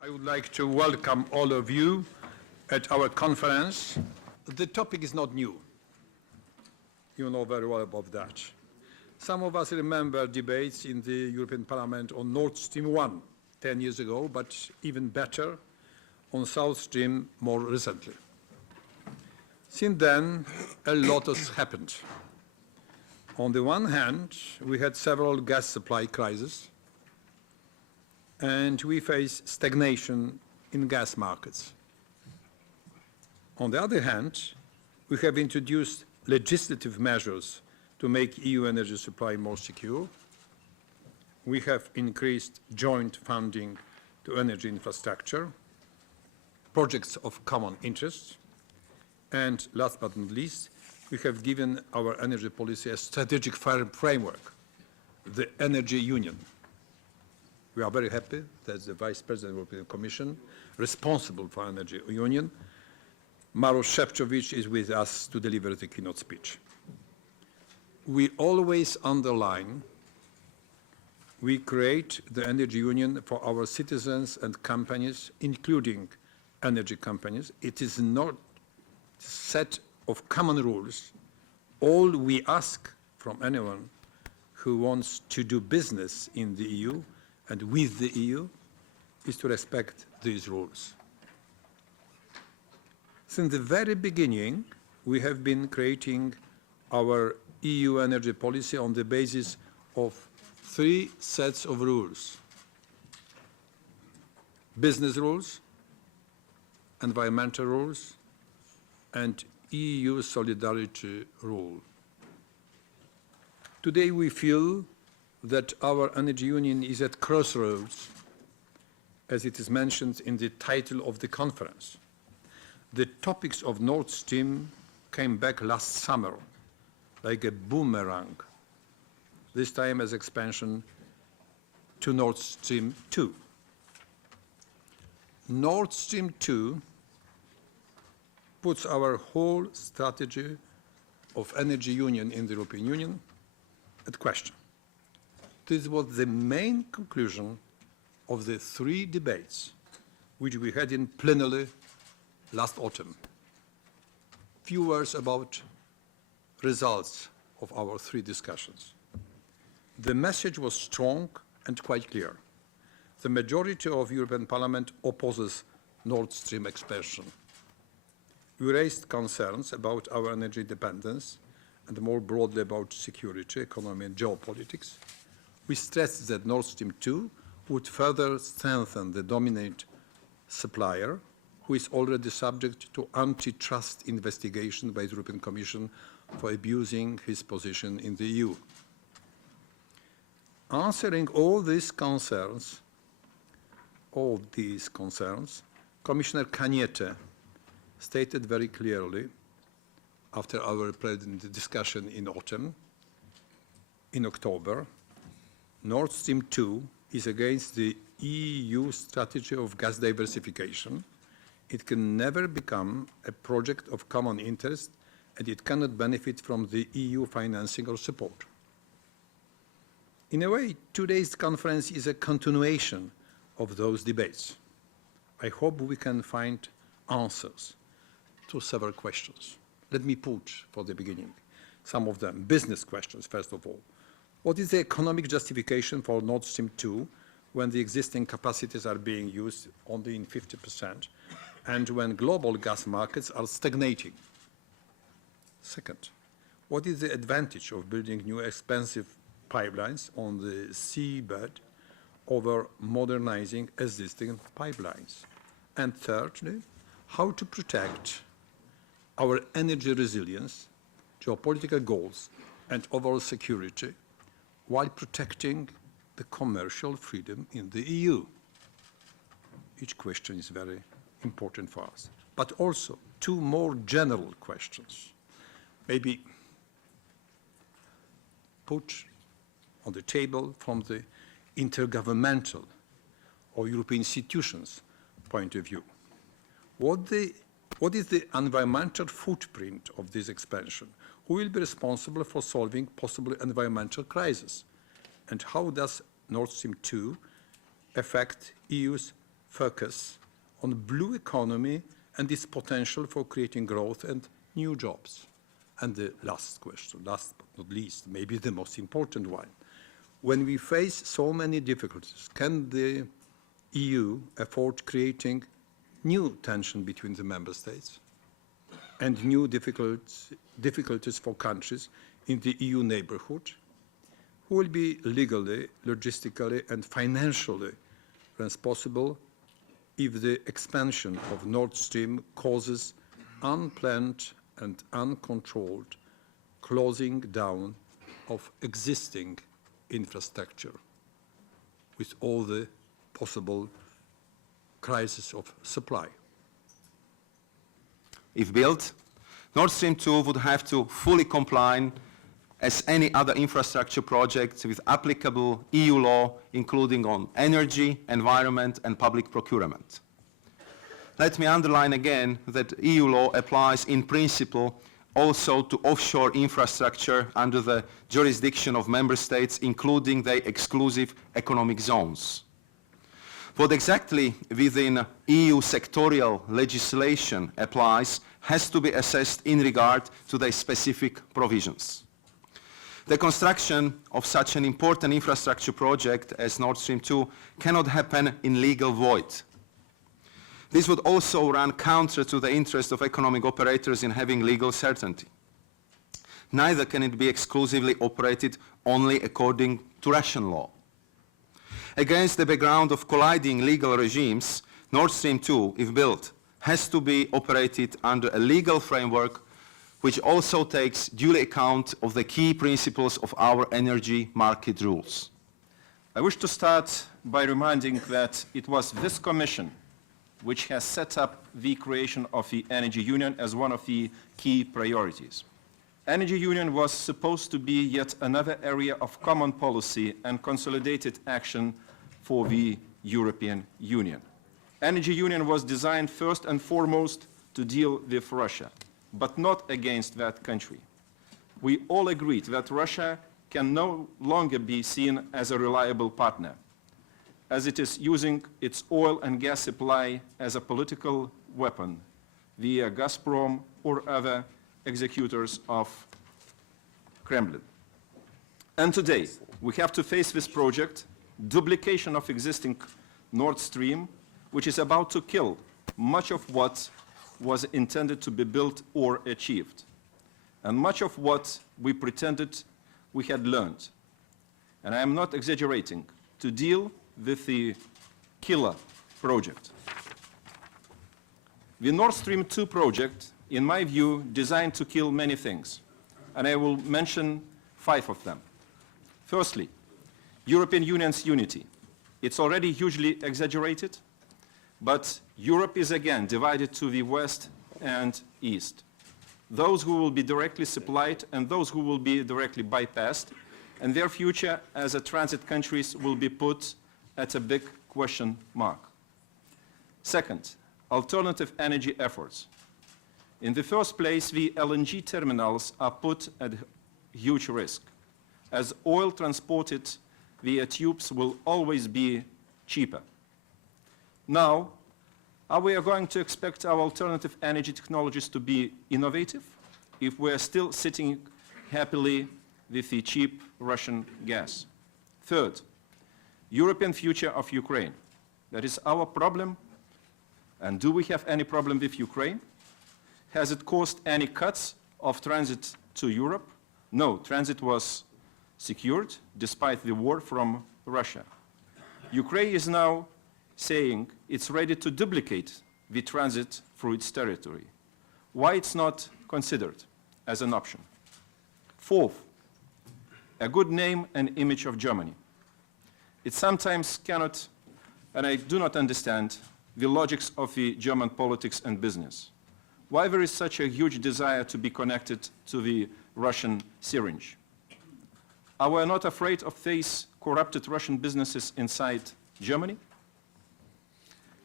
I would like to welcome all of you at our conference. The topic is not new. You know very well about that. Some of us remember debates in the European Parliament on Nord Stream 1 10 years ago, but even better, on South Stream more recently. Since then, a lot has happened. On the one hand, we had several gas supply crises, and we face stagnation in gas markets. On the other hand, we have introduced legislative measures to make EU energy supply more secure. We have increased joint funding to energy infrastructure, projects of common interest, and last but not least, we have given our energy policy a strategic framework, the Energy Union. We are very happy that the Vice-President of the European Commission, responsible for Energy Union, Maroš Šefčovič, is with us to deliver the keynote speech. We always underline we create the Energy Union for our citizens and companies, including energy companies. It is not a set of common rules. All we ask from anyone who wants to do business in the EU and with the EU is to respect these rules. Since the very beginning, we have been creating our EU energy policy on the basis of 3 sets of rules: business rules, environmental rules, and EU solidarity rule. Today we feel that our energy union is at crossroads, as it is mentioned in the title of the conference. The topics of Nord Stream came back last summer like a boomerang, this time as expansion to Nord Stream 2. Nord Stream 2 puts our whole strategy of energy union in the European Union at question. This was the main conclusion of the 3 debates which we had in plenary last autumn. Few words about results of our 3 discussions. The message was strong and quite clear. The majority of European Parliament opposes Nord Stream expansion. We raised concerns about our energy dependence and more broadly about security, economy and geopolitics. We stressed that Nord Stream 2 would further strengthen the dominant supplier, who is already subject to antitrust investigation by the European Commission for abusing his position in the EU. Answering all these concerns, Commissioner Cañete stated very clearly after our discussion in autumn, in October, Nord Stream 2 is against the EU strategy of gas diversification. It can never become a project of common interest, and it cannot benefit from the EU financing or support. In a way, today's conference is a continuation of those debates. I hope we can find answers to several questions. Let me put, for the beginning, some of them. Business questions, first of all. What is the economic justification for Nord Stream 2 when the existing capacities are being used only in 50% and when global gas markets are stagnating? Second, what is the advantage of building new expensive pipelines on the seabed over modernizing existing pipelines? And thirdly, how to protect our energy resilience, geopolitical goals, and overall security while protecting the commercial freedom in the EU? Each question is very important for us. But also 2 more general questions, maybe put on the table from the intergovernmental or European institutions point of view. What is the environmental footprint of this expansion? Who will be responsible for solving possible environmental crises? And how does Nord Stream 2 affect EU's focus on blue economy and its potential for creating growth and new jobs. And the last question, last but not least, maybe the most important one. When we face so many difficulties, can the EU afford creating new tension between the member states and new difficulties for countries in the EU neighborhood who will be legally, logistically, and financially responsible if the expansion of Nord Stream causes unplanned and uncontrolled closing down of existing infrastructure with all the possible crisis of supply? If built, Nord Stream 2 would have to fully comply as any other infrastructure project with applicable EU law, including on energy, environment, and public procurement. Let me underline again that EU law applies in principle also to offshore infrastructure under the jurisdiction of member states, including their exclusive economic zones. What exactly within EU sectorial legislation applies has to be assessed in regard to their specific provisions. The construction of such an important infrastructure project as Nord Stream 2 cannot happen in legal void. This would also run counter to the interest of economic operators in having legal certainty. Neither can it be exclusively operated only according to Russian law. Against the background of colliding legal regimes, Nord Stream 2, if built, has to be operated under a legal framework which also takes duly account of the key principles of our energy market rules. I wish to start by reminding that it was this Commission which has set up the creation of the Energy Union as one of the key priorities. Energy Union was supposed to be yet another area of common policy and consolidated action for the European Union. Energy Union was designed first and foremost to deal with Russia, but not against that country. We all agreed that Russia can no longer be seen as a reliable partner, as it is using its oil and gas supply as a political weapon via Gazprom or other executors of Kremlin. And today, we have to face this project, duplication of existing Nord Stream, which is about to kill much of what was intended to be built or achieved, and much of what we pretended we had learned. And I am not exaggerating, to deal with the killer project. The Nord Stream 2 project, in my view, designed to kill many things, and I will mention 5 of them. Firstly, European Union's unity. It's already hugely exaggerated, but Europe is again divided to the west and east. Those who will be directly supplied and those who will be directly bypassed, and their future as a transit countries will be put at a big question mark. Second, alternative energy efforts. In the first place, the LNG terminals are put at huge risk, as oil transported via tubes will always be cheaper. Now, are we going to expect our alternative energy technologies to be innovative if we are still sitting happily with the cheap Russian gas? Third, European future of Ukraine. That is our problem. And do we have any problem with Ukraine? Has it caused any cuts of transit to Europe? No, transit was secured despite the war from Russia. Ukraine is now saying it's ready to duplicate the transit through its territory. Why it's not considered as an option? Fourth, a good name and image of Germany. It sometimes cannot, and I do not understand, the logics of the German politics and business. Why there is such a huge desire to be connected to the Russian syringe? Are we not afraid of these corrupted Russian businesses inside Germany?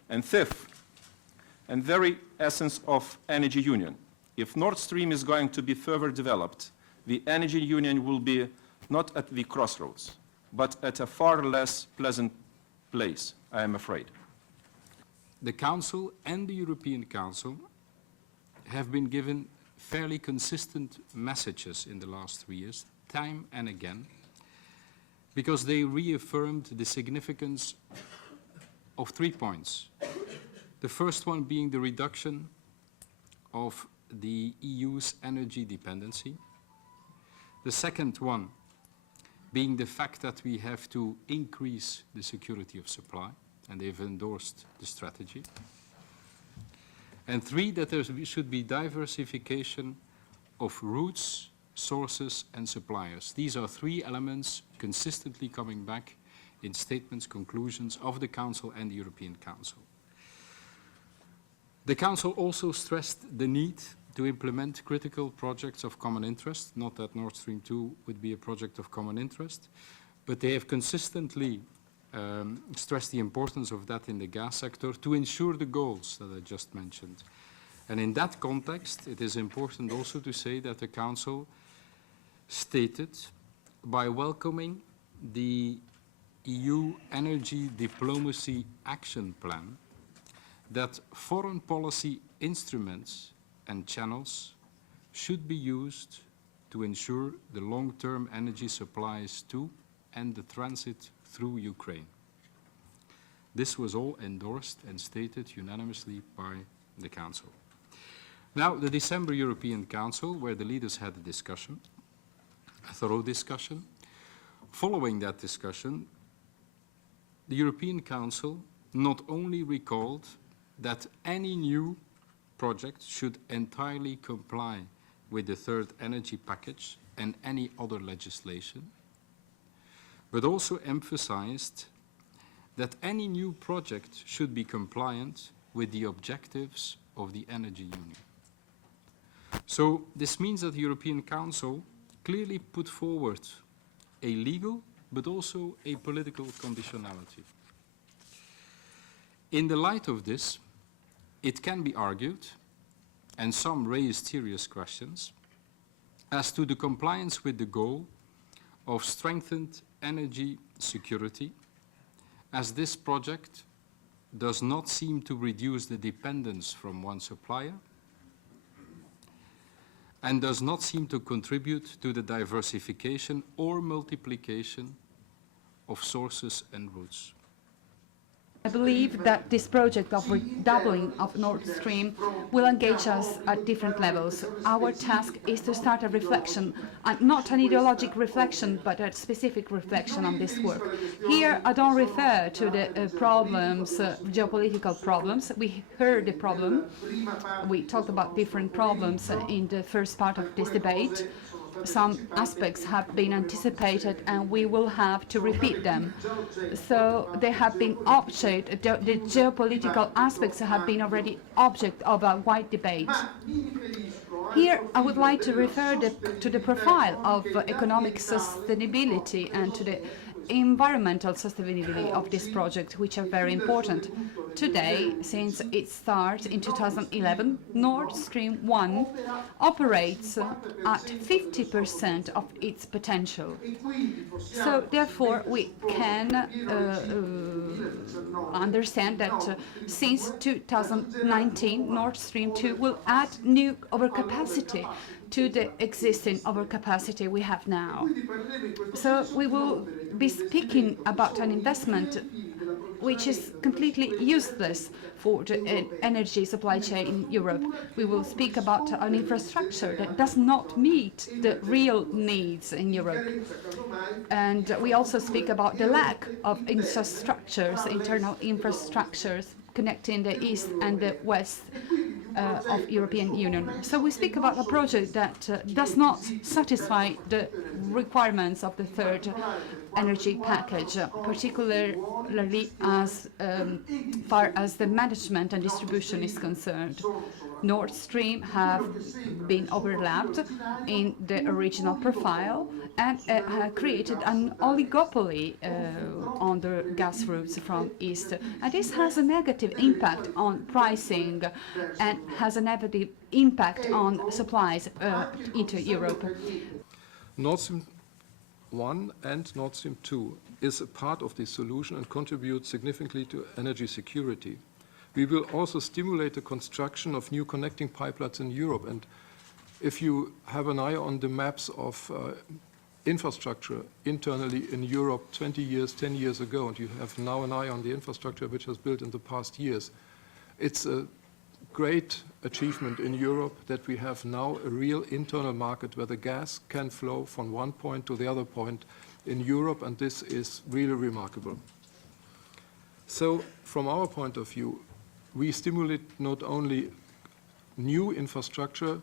And fifth, and very essence of energy union, if Nord Stream is going to be further developed, the energy union will be not at the crossroads, but at a far less pleasant place, I am afraid. the Council and the European Council have been given fairly consistent messages in the last 3 years, time and again, because they reaffirmed the significance of 3 points. The first one being the reduction of the EU's energy dependency. The second one being the fact that we have to increase the security of supply, and they've endorsed the strategy. And 3, that there should be diversification of routes, sources, and suppliers. These are 3 elements consistently coming back in statements, conclusions of the Council and the European Council. The Council also stressed the need to implement critical projects of common interest, not that Nord Stream 2 would be a project of common interest, but they have consistently stressed the importance of that in the gas sector to ensure the goals that I just mentioned. And in that context, it is important also to say that the Council stated, by welcoming the EU Energy Diplomacy Action Plan, that foreign policy instruments and channels should be used to ensure the long-term energy supplies to and the transit through Ukraine. This was all endorsed and stated unanimously by the Council. Now, the December European Council, where the leaders had a discussion, a thorough discussion. Following that discussion, the European Council not only recalled that any new project should entirely comply with the third energy package and any other legislation, but also emphasized that any new project should be compliant with the objectives of the Energy Union. So this means that the European Council clearly put forward a legal but also a political conditionality. In the light of this, it can be argued, and some raised serious questions, as to the compliance with the goal of strengthened energy security, as this project does not seem to reduce the dependence from one supplier and does not seem to contribute to the diversification or multiplication of sources and routes. I believe that this project of redoubling of Nord Stream will engage us at different levels. Our task is to start a reflection, and not an ideologic reflection, but a specific reflection on this work. Here, I don't refer to the problems, geopolitical problems. We heard the problem. We talked about different problems in the first part of this debate. Some aspects have been anticipated and we will have to repeat them. So they have been object, the geopolitical aspects have been already object of a wide debate. Here I would like to refer to the profile of economic sustainability and to the environmental sustainability of this project, which are very important. Today, since it starts in 2011, Nord Stream 1 operates at 50% of its potential. So therefore, we can understand that since 2019, Nord Stream 2 will add new overcapacity to the existing overcapacity we have now. So we will be speaking about an investment which is completely useless for the energy supply chain in Europe. We will speak about an infrastructure that does not meet the real needs in Europe. And we also speak about the lack of infrastructures, internal infrastructures connecting the east and the west of European Union. So we speak about a project that does not satisfy the requirements of the third energy package, particularly as far as the management and distribution is concerned. Nord Stream have been overlapped in the original profile and created an oligopoly on the gas routes from east. And this has a negative impact on pricing and has a negative impact on supplies into Europe. Nord Stream 1 and Nord Stream 2 is a part of the solution and contributes significantly to energy security. We will also stimulate the construction of new connecting pipelines in Europe. And if you have an eye on the maps of infrastructure internally in Europe 20 years, 10 years ago, and you have now an eye on the infrastructure which has built in the past years, it's a great achievement in Europe that we have now a real internal market where the gas can flow from one point to the other point in Europe, and this is really remarkable. So from our point of view, we stimulate not only new infrastructure,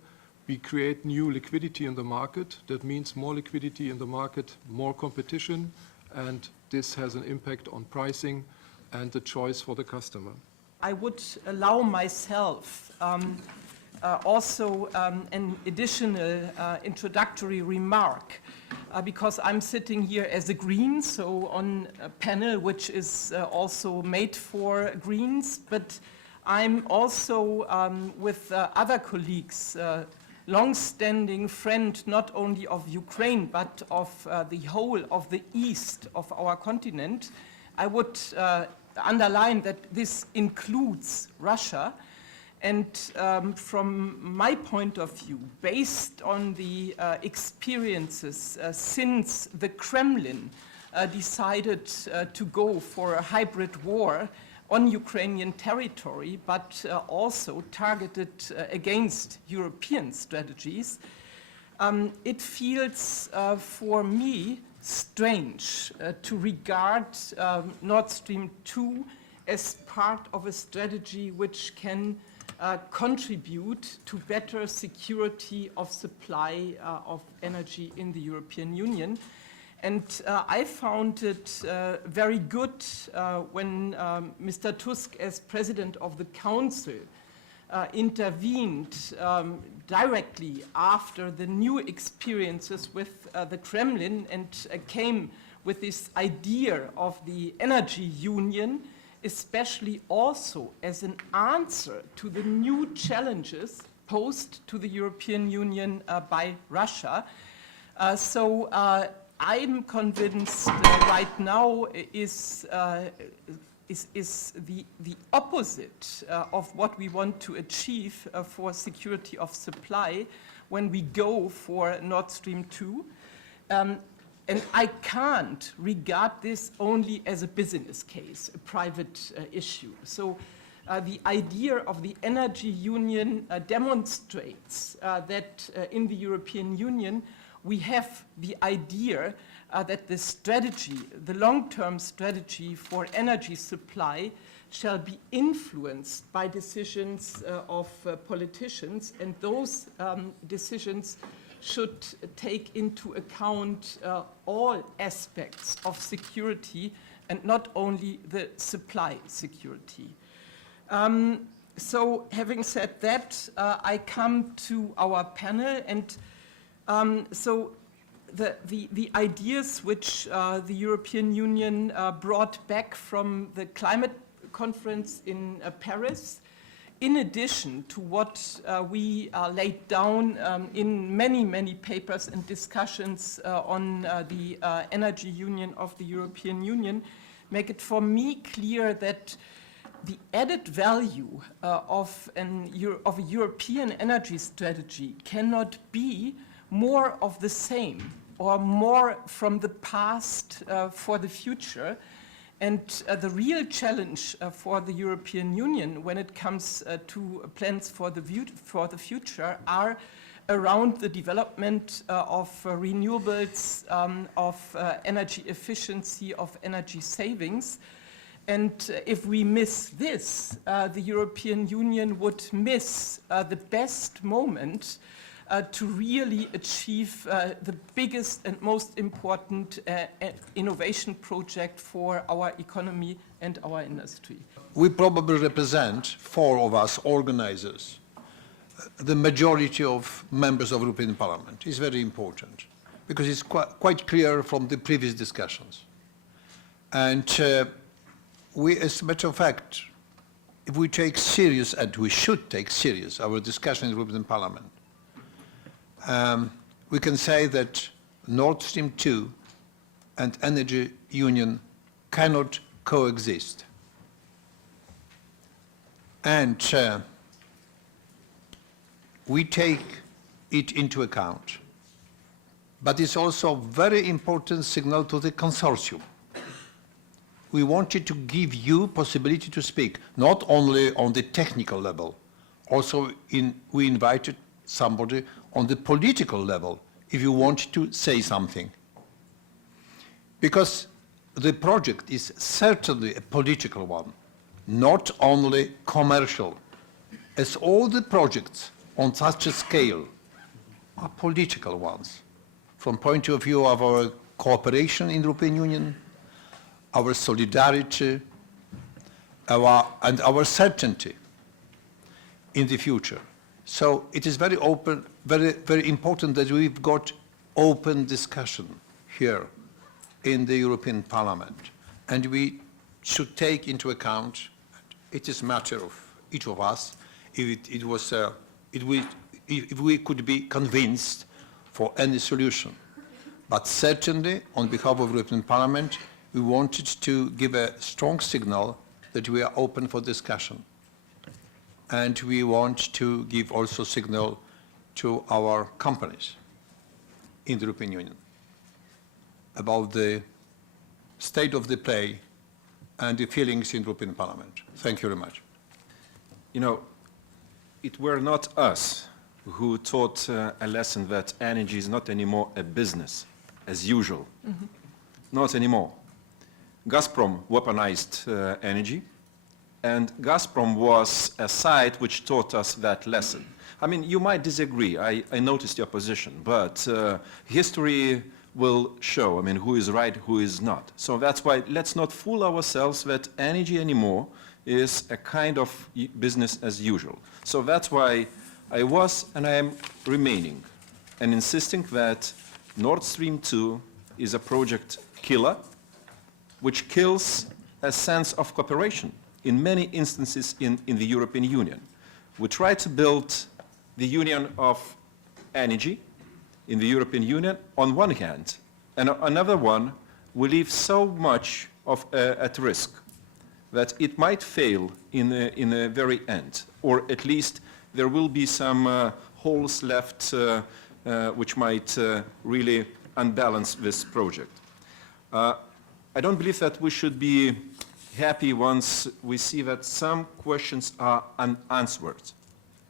we create new liquidity in the market. That means more liquidity in the market, more competition, and this has an impact on pricing and the choice for the customer. I would allow myself also an additional introductory remark because I'm sitting here as a Green, so on a panel which is also made for Greens, but I'm also with other colleagues, long-standing friend not only of Ukraine but of the whole of the east of our continent. I would underline that this includes Russia. And from my point of view, based on the experiences since the Kremlin decided to go for a hybrid war on Ukrainian territory, but also targeted against European strategies, it feels for me strange to regard Nord Stream 2 as part of a strategy which can contribute to better security of supply of energy in the European Union. And I found it very good when Mr. Tusk, as President of the Council, intervened directly after the new experiences with the Kremlin and came with this idea of the energy union, especially also as an answer to the new challenges posed to the European Union by Russia. So I'm convinced right now is the opposite of what we want to achieve for security of supply when we go for Nord Stream 2. And I can't regard this only as a business case, a private issue. So the idea of the energy union demonstrates that in the European Union we have the idea that the strategy, the long-term strategy for energy supply shall be influenced by decisions of politicians, and those decisions should take into account all aspects of security and not only the supply security. So having said that, I come to our panel, and so the ideas which the European Union brought back from the climate conference in Paris, in addition to what we laid down in many papers and discussions on the energy union of the European Union, make it for me clear that the added value of a European energy strategy cannot be more of the same or more from the past for the future. And the real challenge for the European Union when it comes to plans for the future are around the development of renewables, of energy efficiency, of energy savings. And if we miss this, the European Union would miss the best moment to really achieve the biggest and most important innovation project for our economy and our industry. We probably represent, four of us organizers, the majority of members of European Parliament. It's very important because it's quite clear from the previous discussions. And we, as a matter of fact, if we take serious, and we should take serious, our discussion in the European Parliament, we can say that Nord Stream 2 and energy union cannot coexist. And we take it into account. But it's also a very important signal to the consortium. We wanted to give you possibility to speak, not only on the technical level, also we invited somebody on the political level if you want to say something. Because the project is certainly a political one, not only commercial, as all the projects on such a scale are political ones, from point of view of our cooperation in the European Union, our solidarity, and our certainty in the future. So it is very open, very important that we've got open discussion here in the European Parliament. And we should take into account, it is a matter of each of us, if we could be convinced for any solution. But certainly, on behalf of the European Parliament, we wanted to give a strong signal that we are open for discussion. And we want to give also signal to our companies in the European Union about the state of the play and the feelings in the European Parliament. Thank you very much. You know, it were not us who taught a lesson that energy is not anymore a business as usual. Mm-hmm. Not anymore. Gazprom weaponized energy, and Gazprom was a side which taught us that lesson. I mean, you might disagree, I noticed your position, but history will show, I mean, who is right, who is not. So that's why let's not fool ourselves that energy anymore is a kind of business as usual. So that's why I was and I am remaining and insisting that Nord Stream 2 is a project killer, which kills a sense of cooperation in many instances in the European Union. We try to build the union of energy in the European Union on one hand, and another one, we leave so much of at risk that it might fail in the very end, or at least there will be some holes left which might really unbalance this project. I don't believe that we should be happy once we see that some questions are unanswered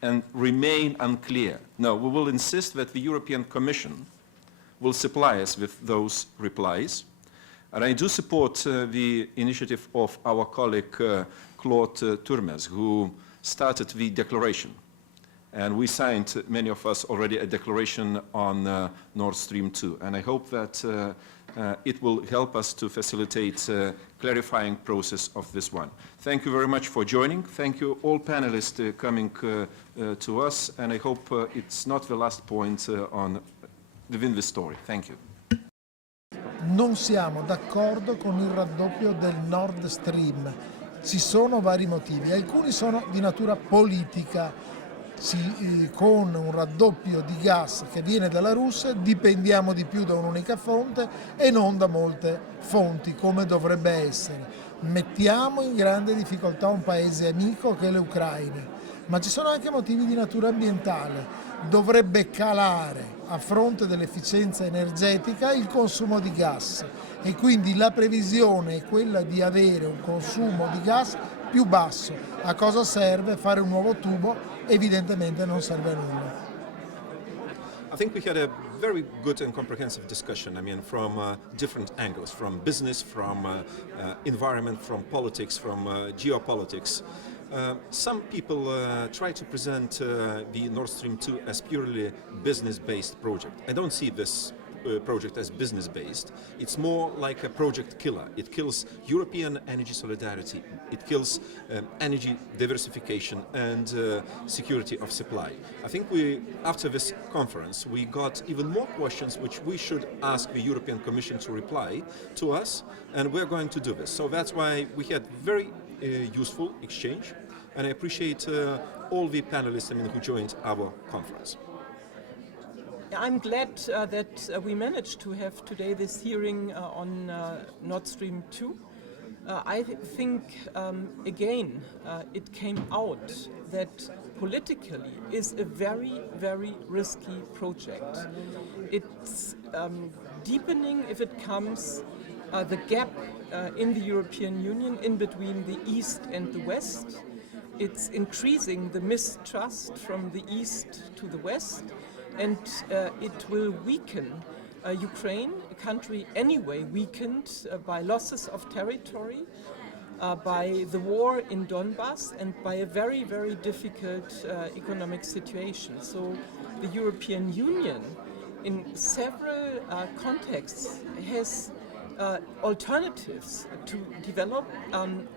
and remain unclear. No, we will insist that the European Commission will supply us with those replies. And I do support the initiative of our colleague Claude Turmes, who started the declaration. And we signed, many of us, already a declaration on Nord Stream 2. And I hope that it will help us to facilitate clarifying process of this one. Thank you very much for joining. Thank you all panelists coming to us. And I hope it's not the last point within the story. Thank you. Non siamo d'accordo con il raddoppio del Nord Stream. Ci sono vari motivi, alcuni sono di natura politica. Con un raddoppio di gas che viene dalla Russia dipendiamo di più da un'unica fonte e non da molte fonti come dovrebbe essere. Mettiamo in grande difficoltà un paese amico che è l'Ucraina, ma ci sono anche motivi di natura ambientale. Dovrebbe calare a fronte dell'efficienza energetica il consumo di gas e quindi la previsione è quella di avere un consumo di gas più basso. A cosa serve fare un nuovo tubo? Evidentemente non serve a nulla. I think we had a very good and comprehensive discussion, I mean, from different angles, from business, from environment, from politics, from geopolitics. Some people try to present the Nord Stream 2 as purely business-based project. I don't see this project as business-based. It's more like a project killer. It kills European energy solidarity. It kills energy diversification and security of supply. I think after this conference, we got even more questions which we should ask the European Commission to reply to us, and we're going to do this. So that's why we had very useful exchange, and I appreciate all the panelists who joined our conference. I'm glad that we managed to have today this hearing on Nord Stream 2. I think, again, it came out that politically is a very, very risky project. It's deepening, if it comes, the gap in the European Union in between the East and the West. It's increasing the mistrust from the East to the West, and it will weaken Ukraine, a country anyway weakened by losses of territory, by the war in Donbass, and by a very, very difficult economic situation. So the European Union, in several contexts, has alternatives to develop.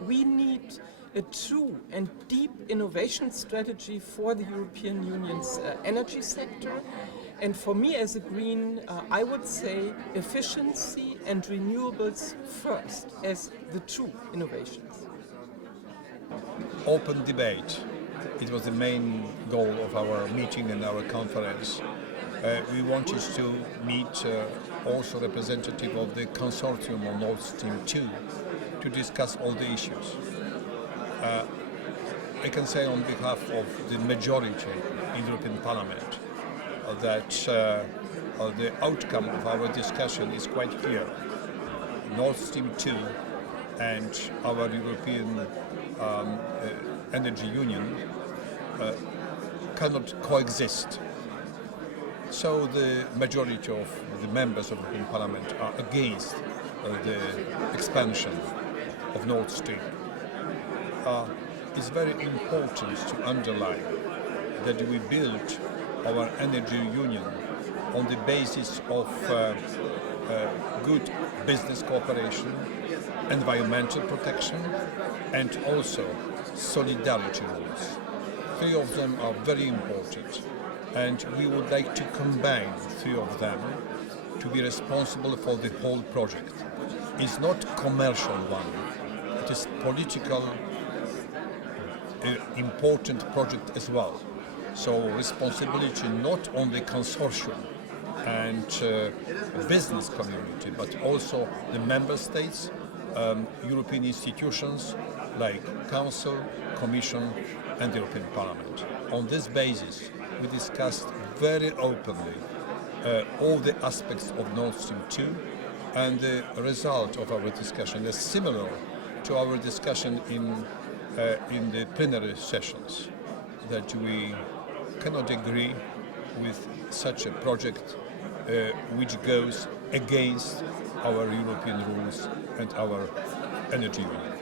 We need a true and deep innovation strategy for the European Union's energy sector. And for me as a Green, I would say efficiency and renewables first as the true innovations. Open debate. It was the main goal of our meeting and our conference. We wanted to meet also representative of the consortium on Nord Stream 2 to discuss all the issues. I can say on behalf of the majority in the European Parliament that the outcome of our discussion is quite clear. Nord Stream 2 and our European Energy Union cannot coexist. So the majority of the members of the European Parliament are against the expansion of Nord Stream. It's very important to underline that we build our energy union on the basis of good business cooperation, environmental protection, and also solidarity rules. Three of them are very important, and we would like to combine three of them to be responsible for the whole project. It's not commercial one, it is political important project as well. So responsibility not only consortium and business community, but also the member states, European institutions like Council, Commission and the European Parliament. On this basis, we discussed very openly all the aspects of Nord Stream 2, and the result of our discussion is similar to our discussion in the plenary sessions, that we cannot agree with such a project which goes against our European rules and our energy union.